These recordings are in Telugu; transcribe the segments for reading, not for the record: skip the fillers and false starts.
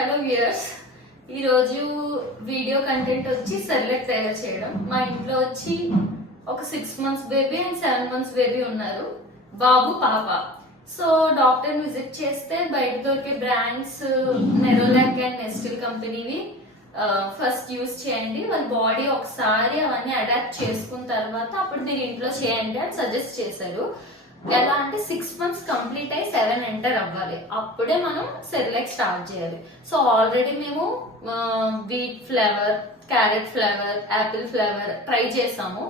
హలో వ్యూయర్స్, ఈరోజు వీడియో కంటెంట్ వచ్చి సెర్లాక్ తయారు చేయడం. మా ఇంట్లో వచ్చి ఒక 6 months baby and 7 months baby ఉన్నారు, బాబు పాప. సో డాక్టర్ విజిట్ చేస్తే బయట దొరికే బ్రాండ్స్ నెరోలాక్ అండ్ నెస్టిల్ కంపెనీవి ఫస్ట్ యూజ్ చేయండి, వాళ్ళ బాడీ ఒకసారి అవన్నీ అడాప్ట్ చేసుకున్న తర్వాత అప్పుడు మీరు ఇంట్లో చేయండి అని సజెస్ట్ చేశారు. ఎలా అంటే 6 months కంప్లీట్ అయ్యి 7 ఎంటర్ అవ్వాలి, అప్పుడే మనం సెర్లాక్ స్టార్ట్ చేయాలి. సో ఆల్రెడీ మేము wheat flavour, carrot flavour, Apple flavour try చేసాము.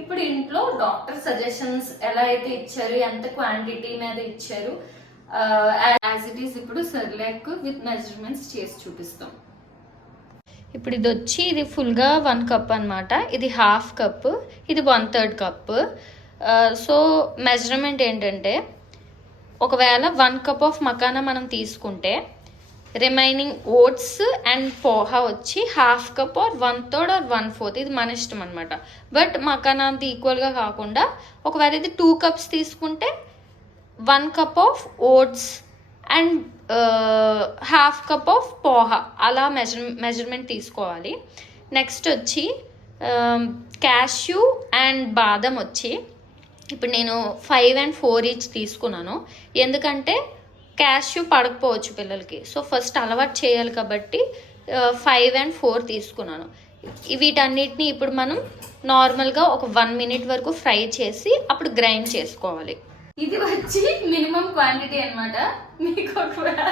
ఇప్పుడు ఇంట్లో డాక్టర్ సజెషన్స్ ఎలా అయితే ఇచ్చారు, ఎంత క్వాంటిటీ మీద ఇచ్చారు, యాజ్ ఇట్ ఈస్ ఇప్పుడు సెర్లాక్ విత్ మెజర్మెంట్స్ చేసి చూపిస్తాం. ఇప్పుడు ఇది వచ్చి ఇది ఫుల్గా 1 cup అనమాట, ఇది 1/2 cup, ఇది 1/3 cup. సో మెజర్మెంట్ ఏంటంటే, ఒకవేళ 1 cup ఆఫ్ మకానా మనం తీసుకుంటే రిమైనింగ్ ఓట్స్ అండ్ పోహా వచ్చి 1/2 cup ఆర్ 1/3 ఆర్ 1/4, ఇది మన ఇష్టం అనమాట. బట్ మకానా అంత ఈక్వల్గా కాకుండా ఒకవేళ ఇది 2 cups తీసుకుంటే 1 cup of votes and 1/2 cup of poha, అలా మెజర్మెంట్ తీసుకోవాలి. నెక్స్ట్ వచ్చి క్యాష్యూ అండ్ బాదం వచ్చి ఇప్పుడు నేను 5 and 4 each తీసుకున్నాను, ఎందుకంటే క్యాష్యూ పడకపోవచ్చు పిల్లలకి. సో ఫస్ట్ అలవాటు చేయాలి కాబట్టి 5 and 4 తీసుకున్నాను. వీటన్నిటిని ఇప్పుడు మనం నార్మల్గా ఒక 1 minute వరకు ఫ్రై చేసి అప్పుడు గ్రైండ్ చేసుకోవాలి. ఇది వచ్చి మినిమం క్వాంటిటీ అనమాట. మీకు ఒకవేళ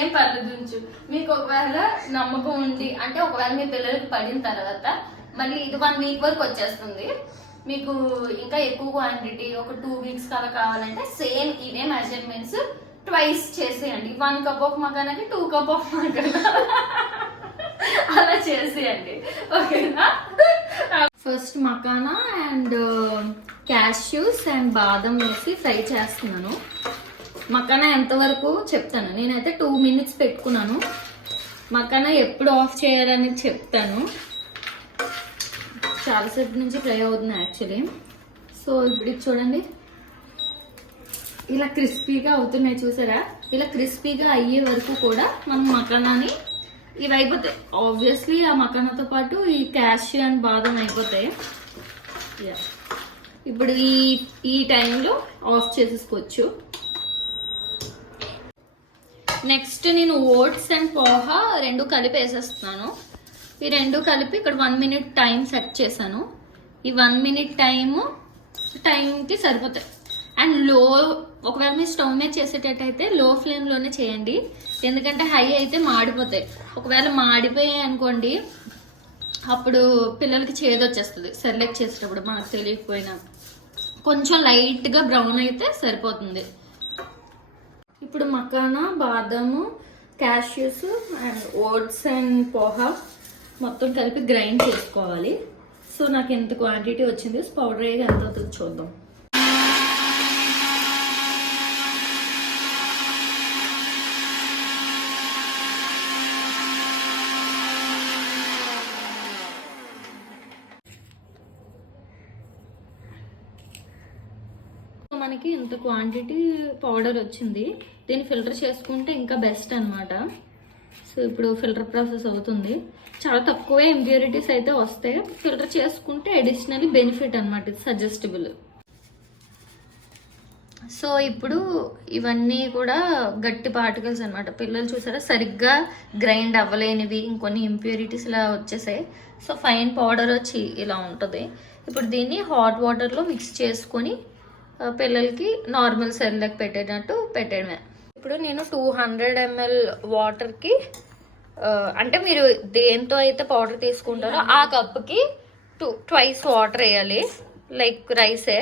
ఏం పర్లేదు, మీకు ఒకవేళ నమ్మకం ఉంది అంటే ఒకవేళ మీ పిల్లలకి పడిన తర్వాత మళ్ళీ ఇది 1 week వరకు వచ్చేస్తుంది. మీకు ఇంకా ఎక్కువ క్వాంటిటీ ఒక 2 weeks అలా కావాలంటే సేమ్ ఇవే మెజర్మెంట్స్ ట్వైస్ చేసేయండి. 1 cup ఆఫ్ మకానాకి 2 cup ఆఫ్ మకానా అలా చేసేయండి, ఓకేనా? First makhana and cashews and బాదం వేసి ఫ్రై చేస్తున్నాను. మకానా ఎంతవరకు చెప్తాను, నేనైతే 2 minutes పెట్టుకున్నాను. మకానా ఎప్పుడు ఆఫ్ చేయాలని చెప్తాను, చాలాసేపు నుంచి ఫ్రై అవుతుంది యాక్చువల్లీ. సో ఇప్పుడు చూడండి, ఇలా క్రిస్పీగా అవుతున్నాయి చూసారా? ఇలా క్రిస్పీగా అయ్యే వరకు కూడా మనం మకానాని ఇవి అయిపోతాయి. ఆబ్వియస్లీ ఆ మకానాతో పాటు ఈ క్యాష్యూ అండ్ బాదం అయిపోతాయి. ఇప్పుడు ఈ టైంలో ఆఫ్ చేసేసుకోవచ్చు. నెక్స్ట్ నేను ఓట్స్ అండ్ పోహా 2 కలిపి వేసేస్తున్నాను. ఈ 2 కలిపి ఇక్కడ 1 minute టైం సెట్ చేశాను. ఈ 1 minute టైంకి సరిపోతాయి. అండ్ ఒకవేళ మీరు స్టవ్ మీద చేసేటట్టయితే లో ఫ్లేమ్లోనే చేయండి, ఎందుకంటే హై అయితే మాడిపోతాయి. ఒకవేళ మాడిపోయాయి అనుకోండి, అప్పుడు పిల్లలకి చేదొచ్చేస్తుంది సెర్లాక్ చేసేటప్పుడు, మనకు తెలియకపోయినా. కొంచెం లైట్గా బ్రౌన్ అయితే సరిపోతుంది. ఇప్పుడు మకానా, బాదము, cashews and oats and poha మొత్తం కలిపి గ్రైండ్ చేసుకోవాలి. సో నాకు ఎంత క్వాంటిటీ వచ్చింది, పౌడర్ అయ్యేది ఎంత అవుతుంది చూద్దాం. మనకి ఇంత క్వాంటిటీ పౌడర్ వచ్చింది. దీన్ని ఫిల్టర్ చేసుకుంటే ఇంకా బెస్ట్ అనమాట. సో ఇప్పుడు ఫిల్టర్ ప్రాసెస్ అవుతుంది. చాలా తక్కువే ఇంప్యూరిటీస్ అయితే వస్తాయి, ఫిల్టర్ చేసుకుంటే అడిషనల్లీ బెనిఫిట్ అనమాట, ఇది సజెస్టబుల్. సో ఇప్పుడు ఇవన్నీ కూడా గట్టి పార్టికల్స్ అనమాట. పిల్లలు చూసారా సరిగ్గా గ్రైండ్ అవ్వలేనివి, ఇంకొన్ని ఇంప్యూరిటీస్ ఇలా వచ్చేసాయి. సో ఫైన్ పౌడర్ వచ్చి ఇలా ఉంటుంది. ఇప్పుడు దీన్ని హాట్ వాటర్లో మిక్స్ చేసుకొని పిల్లలకి నార్మల్ సెర్లాక్ పెట్టేటట్టు పెట్టడమే. ఇప్పుడు నేను 200 ml వాటర్కి, అంటే మీరు దేంతో అయితే పౌడర్ తీసుకుంటారో ఆ కప్కి ట్వైస్ వాటర్ వేయాలి, లైక్ రైసే.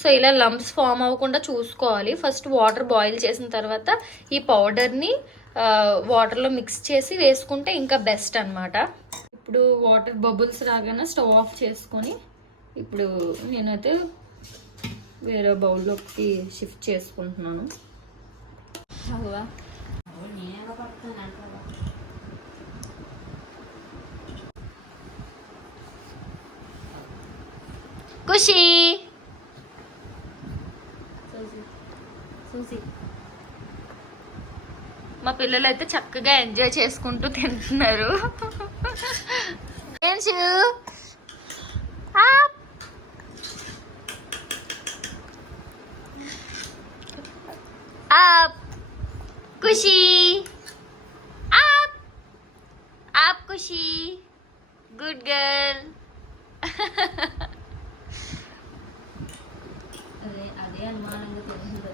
సో ఇలా లంప్స్ ఫామ్ అవ్వకుండా చూసుకోవాలి. ఫస్ట్ వాటర్ బాయిల్ చేసిన తర్వాత ఈ పౌడర్ని వాటర్లో మిక్స్ చేసి వేసుకుంటే ఇంకా బెస్ట్ అనమాట. ఇప్పుడు వాటర్ బబుల్స్ రాగానే స్టవ్ ఆఫ్ చేసుకొని ఇప్పుడు నేనైతే వేరే బౌల్లోకి షిఫ్ట్ చేసుకుంటున్నాను. ఖుషి మా పిల్లలు అయితే చక్కగా ఎంజాయ్ చేసుకుంటూ తింటున్నారు. ఖుషి ఖుషి గుడ్ గర్ల్. అదే అనుమానంగా తెలియదు.